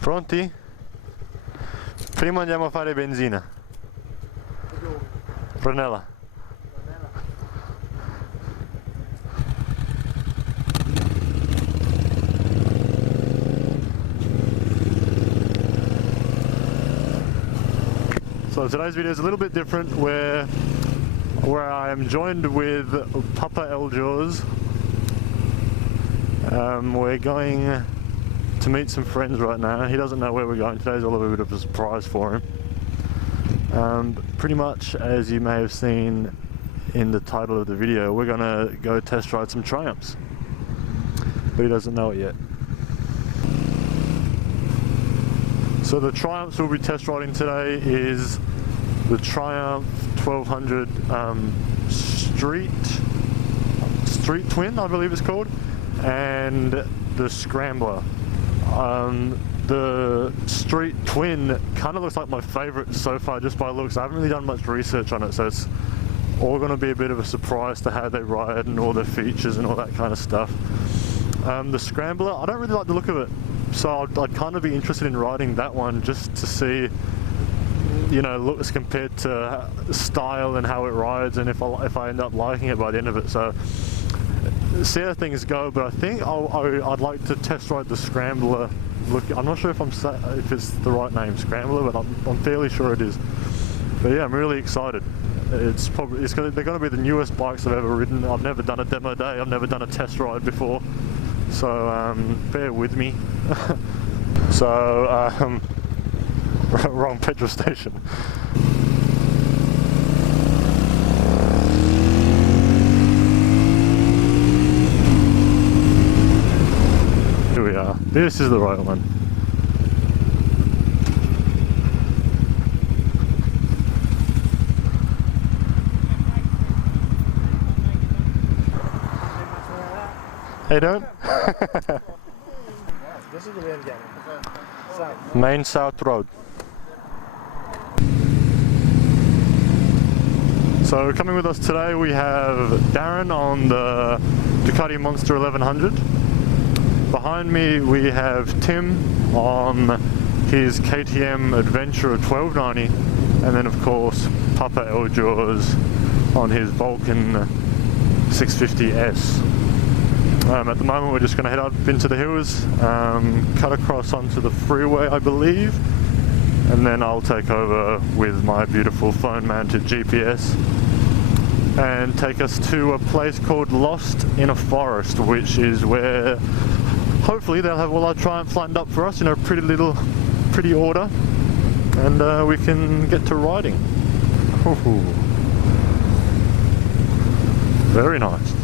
Pronti? Prima andiamo a fare benzina. Pronella. So today's video is a little bit different where I am joined with Papa LJawz. We're going to meet some friends right now. He doesn't know where we're going. Today's a little bit of a surprise for him. Pretty much as you may have seen in the title of the video, we're gonna go test ride some Triumphs. But he doesn't know it yet. So the Triumphs we'll be test riding today is the Triumph 1200 Street Twin, I believe it's called, and the Scrambler. The Street Twin kind of looks like my favourite so far just by looks. I haven't really done much research on it, so it's all going to be a bit of a surprise to how they ride and all their features and all that kind of stuff. The Scrambler, I don't really like the look of it, so I'd kind of be interested in riding that one just to see, you know, looks compared to style and how it rides, and if I end up liking it by the end of it. So see how things go, but I think I'd like to test ride the Scrambler. Look, I'm not sure if it's the right name, Scrambler, but I'm fairly sure it is. But yeah, I'm really excited. They're going to be the newest bikes I've ever ridden. I've never done a demo day. I've never done a test ride before, so bear with me. So wrong petrol station. Here we are. This is the right one. How you doing? This is the way I'm getting. Main South Road. So coming with us today we have Darren on the Ducati Monster 1100. Behind me we have Tim on his KTM Adventurer 1290, and then of course Papa LJawz on his Vulcan 650S. At the moment we're just going to head up into the hills, cut across onto the freeway I believe, and then I'll take over with my beautiful phone mounted GPS and take us to a place called Lost in a Forest, which is where hopefully they'll have all our Triumphs lined up for us in a pretty order, and we can get to riding. Ooh. Very nice.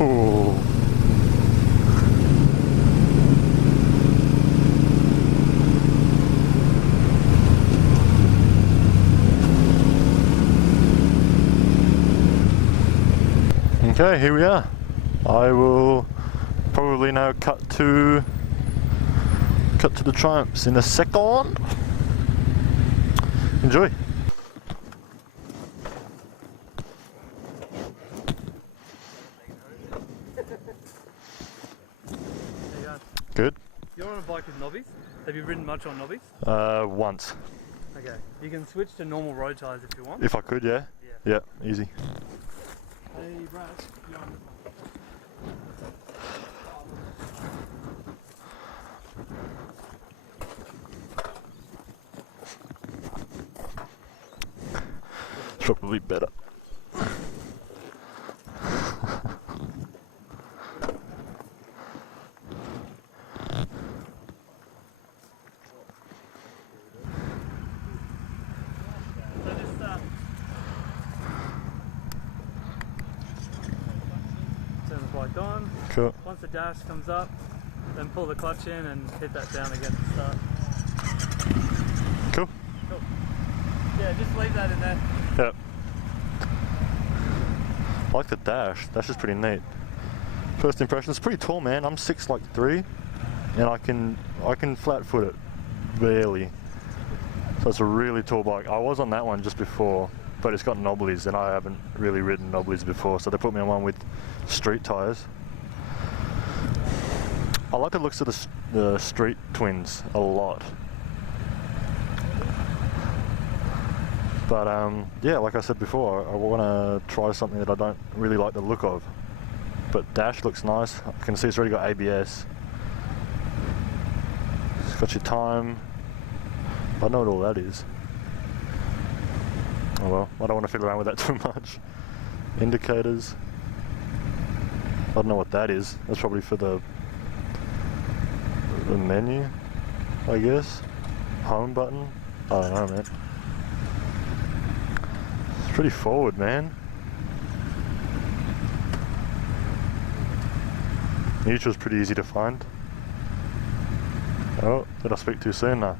Ooh. Okay, here we are. I will probably now cut to the Triumphs in a second. Enjoy. Good. You're on a bike with knobbies. Have you ridden much on knobbies? Once. Okay. You can switch to normal road tyres if you want. If I could, yeah. Yeah, easy. Hey, Brad. You're on It's probably better. turn the bike on. Cool. Once the dash comes up, then pull the clutch in and hit that down again to start. Cool. Cool. Yeah, just leave that in there. Yep. I like the dash. Dash is pretty neat. First impression, it's pretty tall, man. I'm 6'3". and I can flat foot it barely. So it's a really tall bike. I was on that one just before, but it's got knobblies, and I haven't really ridden knobblies before, so they put me on one with street tyres. I like the looks of the street twins a lot. But yeah, like I said before, I want to try something that I don't really like the look of. But dash looks nice. I can see it's already got ABS. It's got your time. I don't know what all that is. Oh well, I don't want to fiddle around with that too much. Indicators. I don't know what that is. That's probably for the menu, I guess. Home button. I don't know, man. It's pretty forward, man. Neutral's pretty easy to find. Oh, did I speak too soon now?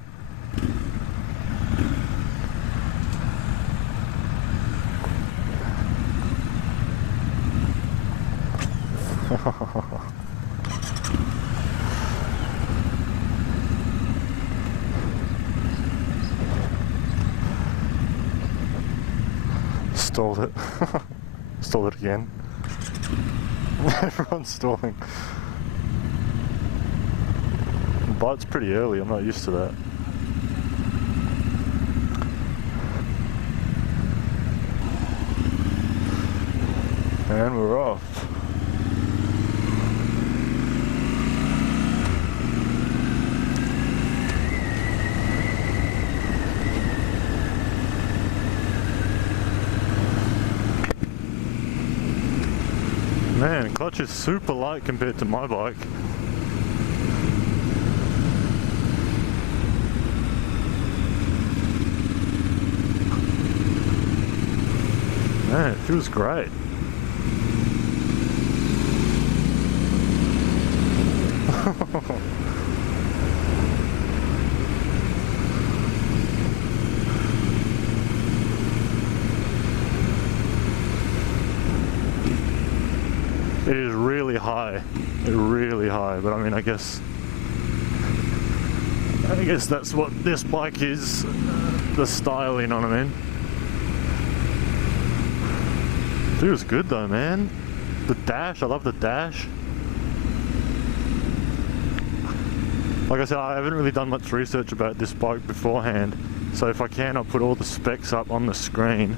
Stalled it. Stalled it again. Everyone's stalling. But it's pretty early, I'm not used to that. And we're off. Man, clutch is super light compared to my bike. Man, it feels great. It is really high, but I mean, I guess that's what this bike is, the style, you know what I mean? Feels good though, man. The dash, I love the dash. Like I said, I haven't really done much research about this bike beforehand, so if I can, I'll put all the specs up on the screen,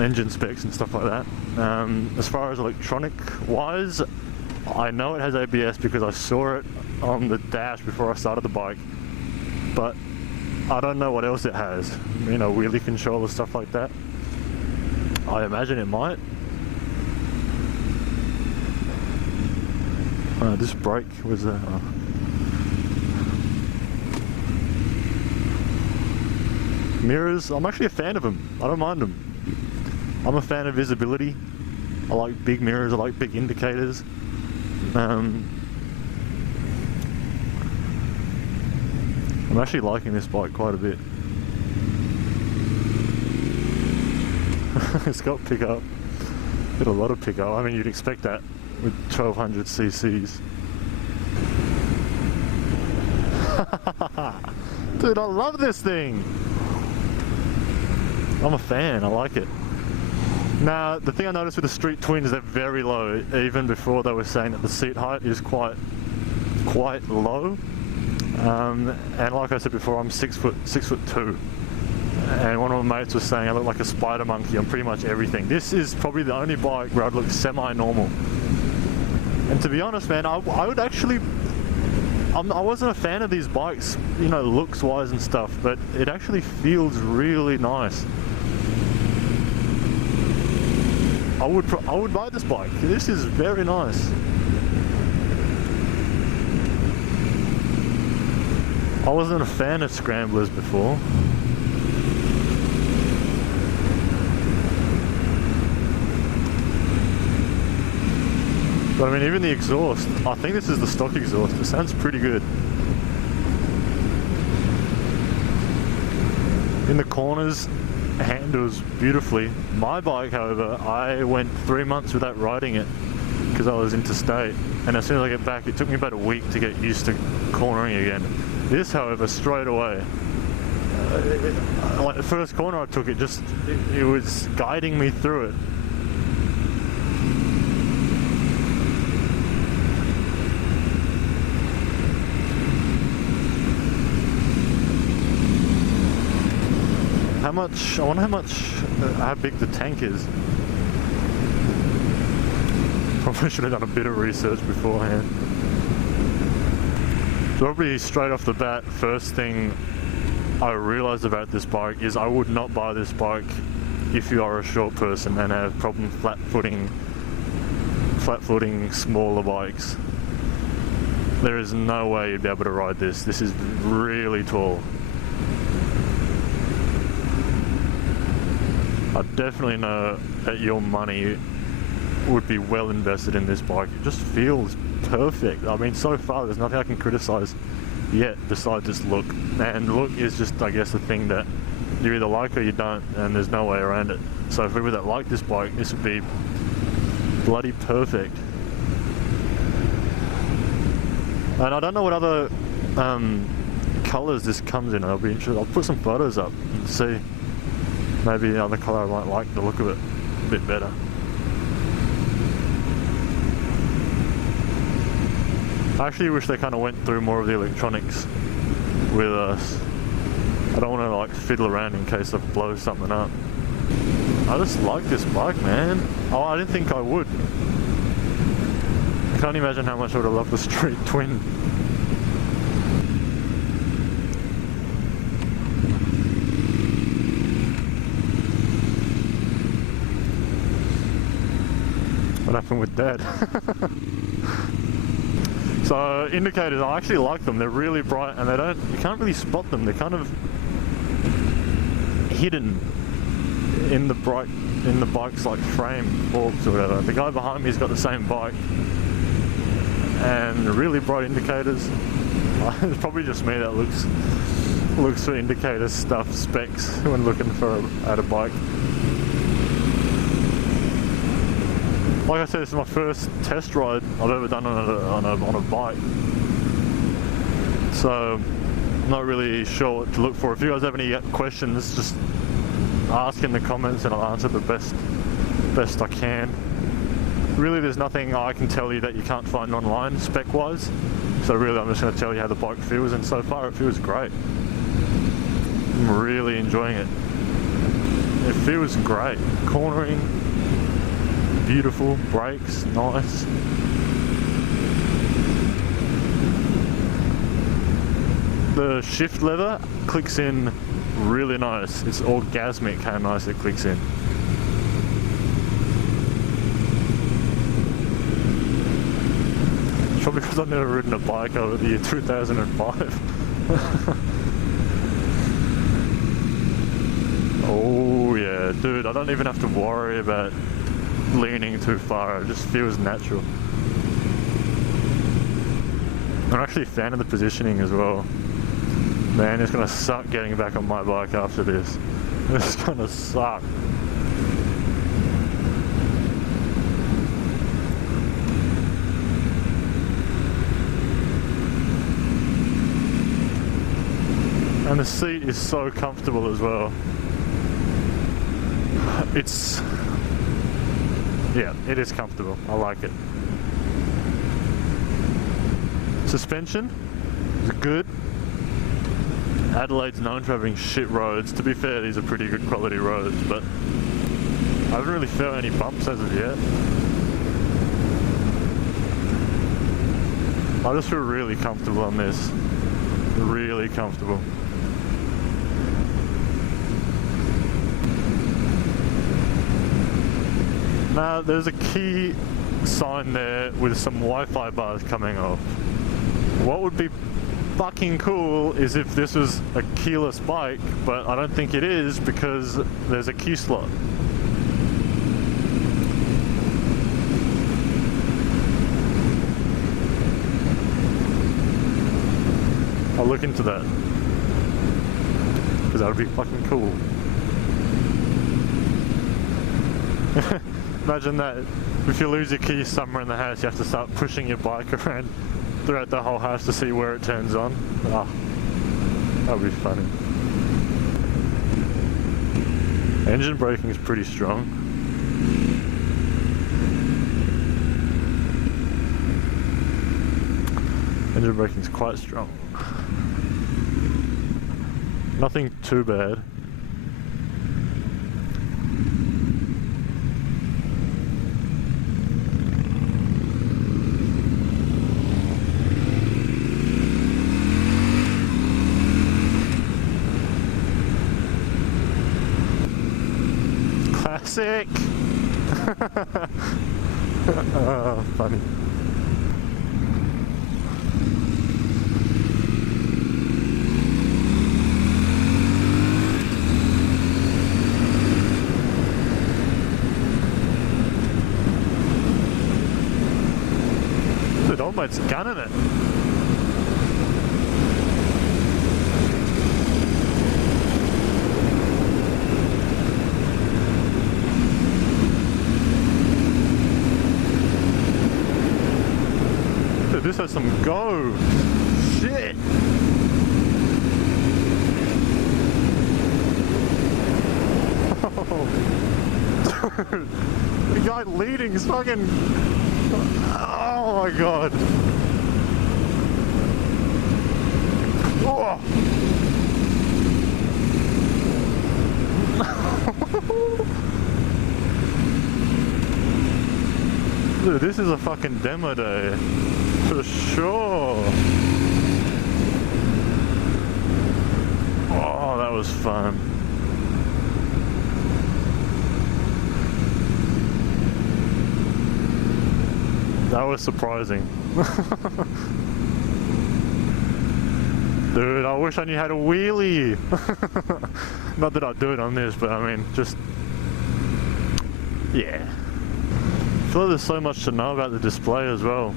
engine specs and stuff like that. As far as electronic wise, I know it has ABS because I saw it on the dash before I started the bike, but I don't know what else it has. You know, wheelie control or stuff like that. I imagine it might. This brake was mirrors. I'm actually a fan of them. I don't mind them. I'm a fan of visibility. I like big mirrors, I like big indicators. I'm actually liking this bike quite a bit. It's got pickup. Got a lot of pickup. I mean, you'd expect that with 1200 cc's. Dude, I love this thing. I'm a fan, I like it. Now, the thing I noticed with the Street Twins, they're very low, even before they were saying that the seat height is quite low. And like I said before, I'm 6'2", and one of my mates was saying I look like a spider monkey on pretty much everything. This is probably the only bike where I'd look semi-normal. And to be honest, man, I would actually, I wasn't a fan of these bikes, you know, looks-wise and stuff, but it actually feels really nice. I would buy this bike. This is very nice. I wasn't a fan of Scramblers before. But I mean, even the exhaust, I think this is the stock exhaust. It sounds pretty good. In the corners, handles beautifully. My bike, however, I went 3 months without riding it because I was interstate, and as soon as I get back, it took me about a week to get used to cornering again. This, however, straight away, like the first corner I took, it was guiding me through it. I wonder how big the tank is. Probably should have done a bit of research beforehand. Probably straight off the bat, first thing I realised about this bike is I would not buy this bike if you are a short person and have problem flat-footing smaller bikes. There is no way you'd be able to ride this. This is really tall. I definitely know that your money would be well invested in this bike. It just feels perfect. I mean, so far there's nothing I can criticize yet besides just look. And look is just, I guess, the thing that you either like or you don't, and there's no way around it. So for people that like this bike, this would be bloody perfect. And I don't know what other colours this comes in. I'll be interested. I'll put some photos up and see. Maybe the other colour I might like the look of it a bit better. I actually wish they kind of went through more of the electronics with us. I don't want to like fiddle around in case I blow something up. I just like this bike, man. Oh, I didn't think I would. I can't imagine how much I would have loved the Street Twin. What happened with Dad? So indicators, I actually like them. They're really bright, and you can't really spot them. They're kind of hidden in the bike's like frame, forks or whatever. The guy behind me's got the same bike, and really bright indicators. It's probably just me that looks for indicator stuff, specs when looking at a bike. Like I said, this is my first test ride I've ever done on a bike, so I'm not really sure what to look for. If you guys have any questions, just ask in the comments and I'll answer the best I can. Really, there's nothing I can tell you that you can't find online spec-wise, so really I'm just going to tell you how the bike feels, and so far it feels great. I'm really enjoying it. It feels great. Cornering, beautiful, brakes, nice. The shift lever clicks in really nice. It's orgasmic how nice it clicks in. It's probably because I've never ridden a bike over the year 2005. Oh yeah, dude, I don't even have to worry about leaning too far. It just feels natural. I'm actually a fan of the positioning as well. Man, it's gonna suck getting back on my bike after this. It's gonna suck. And the seat is so comfortable as well. Yeah, it is comfortable. I like it. Suspension is good. Adelaide's known for having shit roads. To be fair, these are pretty good quality roads, but I haven't really felt any bumps as of yet. I just feel really comfortable on this. Really comfortable. Now, there's a key sign there with some Wi-Fi bars coming off. What would be fucking cool is if this was a keyless bike, but I don't think it is because there's a key slot. I'll look into that, because that would be fucking cool. Imagine that if you lose your keys somewhere in the house, you have to start pushing your bike around throughout the whole house to see where it turns on. Ah, that would be funny. Engine braking is pretty strong. Engine braking is quite strong. Nothing too bad. Classic! Oh, funny. Dude, almost gunning it. This has some go. Shit. Oh. Dude, the guy leading is fucking. Oh my god. Oh. Dude, this is a fucking demo day. For sure. Oh, that was fun. That was surprising. Dude, I wish I knew how to wheelie. Not that I'd do it on this, but I mean, just... yeah. I feel like there's so much to know about the display as well.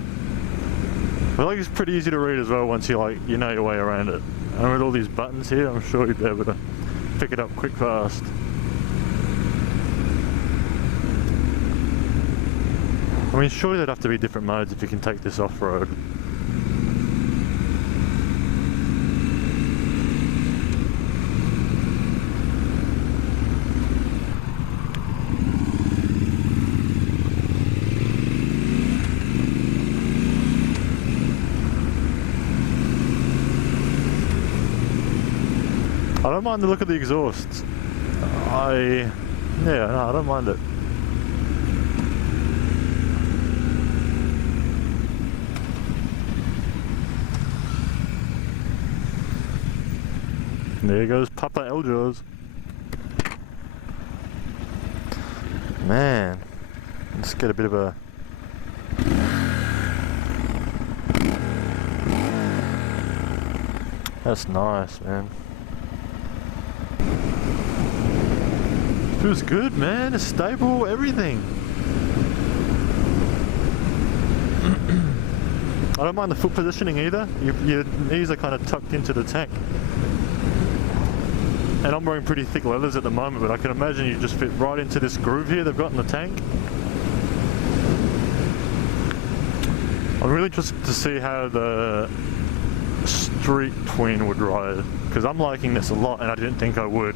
I feel like it's pretty easy to read as well once you know your way around it. And with all these buttons here, I'm sure you'd be able to pick it up quick fast. I mean, surely there'd have to be different modes if you can take this off-road. I don't mind the look of the exhausts. Yeah, no, I don't mind it. There goes Papa LJawz. Man, let's get a bit of a... That's nice, man. Feels good, man. It's stable, everything. I don't mind the foot positioning either. Your knees are kind of tucked into the tank. And I'm wearing pretty thick leathers at the moment, but I can imagine you just fit right into this groove here they've got in the tank. I'm really interested to see how the street twin would ride, because I'm liking this a lot and I didn't think I would.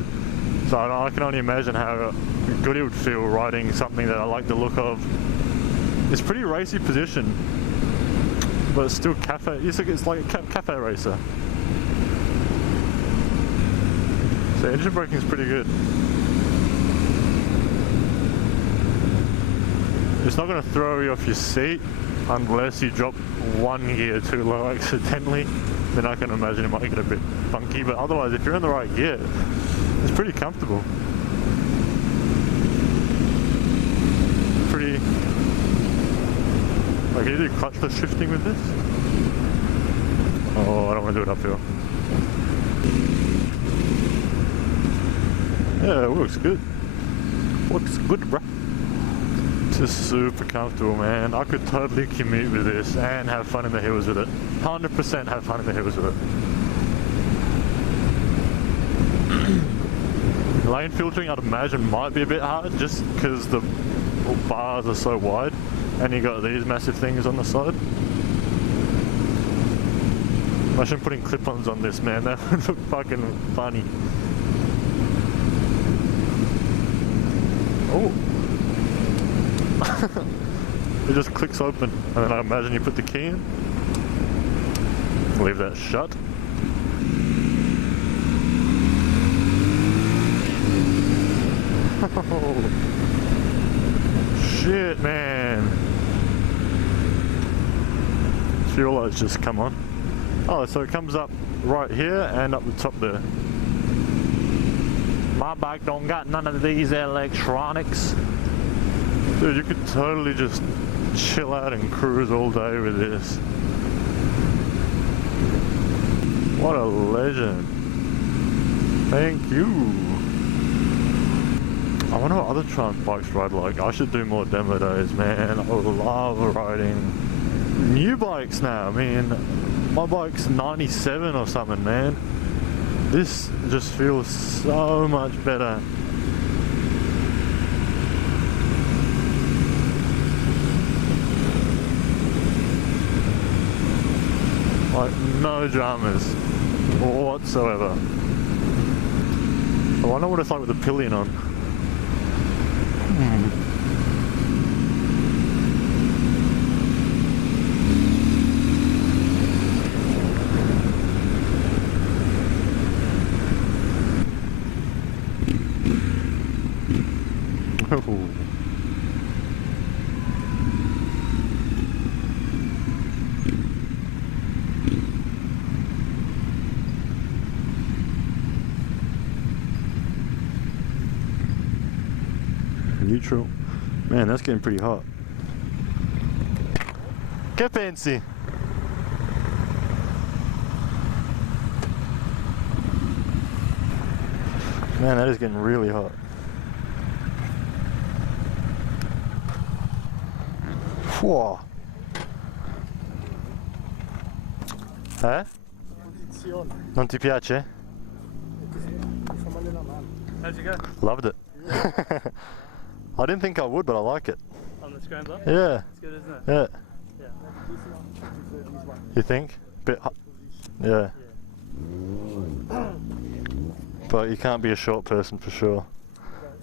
So I can only imagine how good it would feel riding something that I like the look of. It's pretty racy position, but it's still cafe. It's like a cafe racer. So engine braking is pretty good. It's not going to throw you off your seat unless you drop one gear too low accidentally. Then I can imagine it might get a bit funky, but otherwise if you're in the right gear, it's pretty comfortable. Pretty... Like, can you do clutchless shifting with this? Oh, I don't want to do it uphill. Yeah, it works good. Looks good, bruh. Just super comfortable, man. I could totally commute with this and have fun in the hills with it. 100% have fun in the hills with it. Lane filtering, I'd imagine, might be a bit hard just because the bars are so wide, and you got these massive things on the side. Imagine putting clip-ons on this, man. That would look fucking funny. Oh. It just clicks open, and then I imagine you put the key in. Leave that shut. Oh, shit, man. Fuel lights just come on. Oh, so it comes up right here and up the top there. My bike don't got none of these electronics. Dude, you could totally just chill out and cruise all day with this. What a legend. Thank you. I wonder what other Triumph bikes ride like. I should do more demo days, man. I love riding new bikes now. I mean, my bike's 97 or something, man. This just feels so much better. Like, no dramas whatsoever. I wonder what it's like with the pillion on. Neutral. Man, that's getting pretty hot. Che pensi? Man, that is getting really hot. Whoa. Eh? Non ti piace? How'd you go? Loved it. I didn't think I would, but I like it. On the Scrambler? Yeah. It's good, isn't it? Yeah. Yeah. You think? Bit hot. Yeah. But you can't be a short person for sure.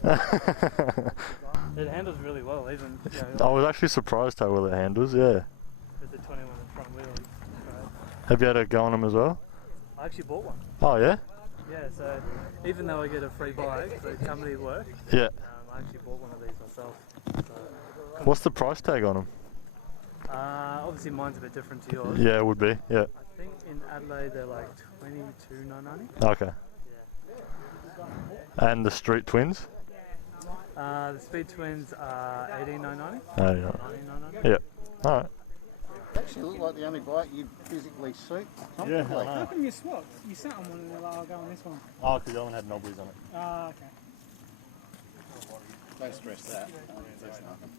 It handles really well, even. I was actually surprised how well it handles, yeah. With the 21 in front wheel. Right. Have you had a go on them as well? I actually bought one. Oh, yeah? Yeah, so even though I get a free bike for company work, Yeah. I actually bought one of these myself. So, What's the price tag on them? obviously mine's a bit different to yours. Yeah, it would be, yeah. I think in Adelaide they're like $22.99. Okay. Yeah. And the Street Twins? The Speed Twins are $18.99. Oh, yeah. $19.99. Yeah. Alright. Actually look like the only bike you physically suit comfortably. How come you swapped? You sat on one and you're like, I'll go on this one. Oh, because the other one had knobbies on it. Ah, okay. Don't stress that. That's nothing.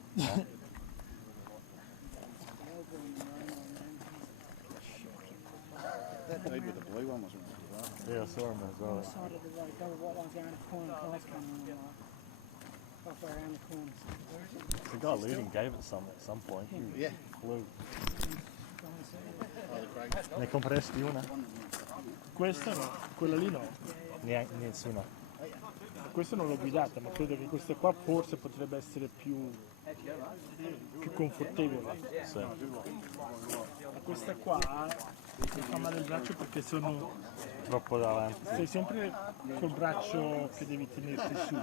That dude with the blue one was around as well. Yeah, I saw him as well. Side of the road, go what one's going to the corner, cars coming on like halfway around the corner. The guy leading gave it some at some point. Yeah. Blue. Oh, the Craig. Ne compresti una? Questa no, quella lì no. Neanche nessuna. Questa non l'ho guidata, ma credo che questa qua forse potrebbe essere più confortevole. Sì. Questa qua mi fa male il braccio perché sono. Troppo davanti. Stai sempre col braccio che devi tenerti su.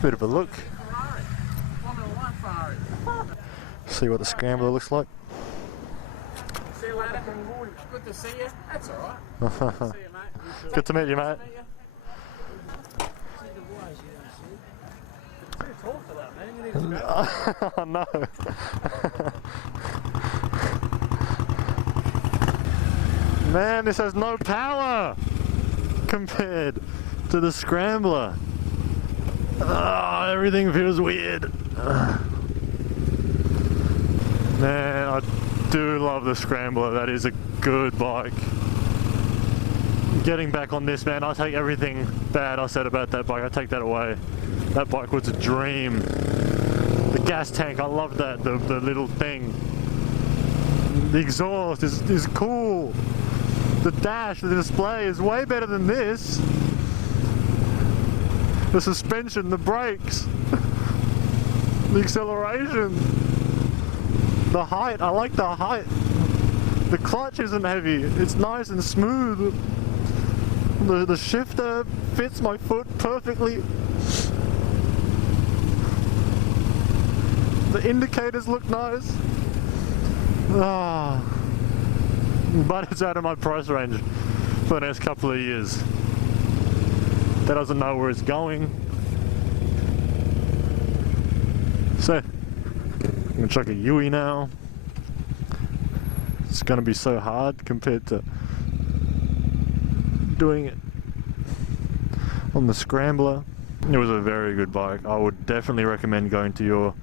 Bit of a look. See what the Scrambler looks like. See you later. Good to see you. That's all right. See you, mate. Good to meet you, mate. Too tall for that, man. You need to Oh no. Man, this has no power compared to the Scrambler. Oh, everything feels weird. Man, I do love the Scrambler. That is a good bike. getting back on this, man, I take everything bad I said about that bike, I take that away. That bike was a dream. The gas tank, I love that, the little thing. The exhaust is cool. The dash, the display is way better than this. The suspension, the brakes, the acceleration, the height, I like the height. The clutch isn't heavy, it's nice and smooth. The shifter fits my foot perfectly. The indicators look nice. Ah, but it's out of my price range for the next couple of years. That doesn't know where it's going. So, I'm gonna chuck a Yui now. It's gonna be so hard compared to doing it on the Scrambler. It was a very good bike. I would definitely recommend going to your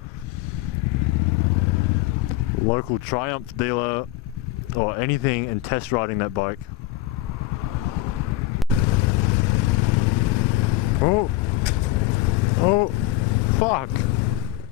local Triumph dealer or anything and test riding that bike. Oh, fuck.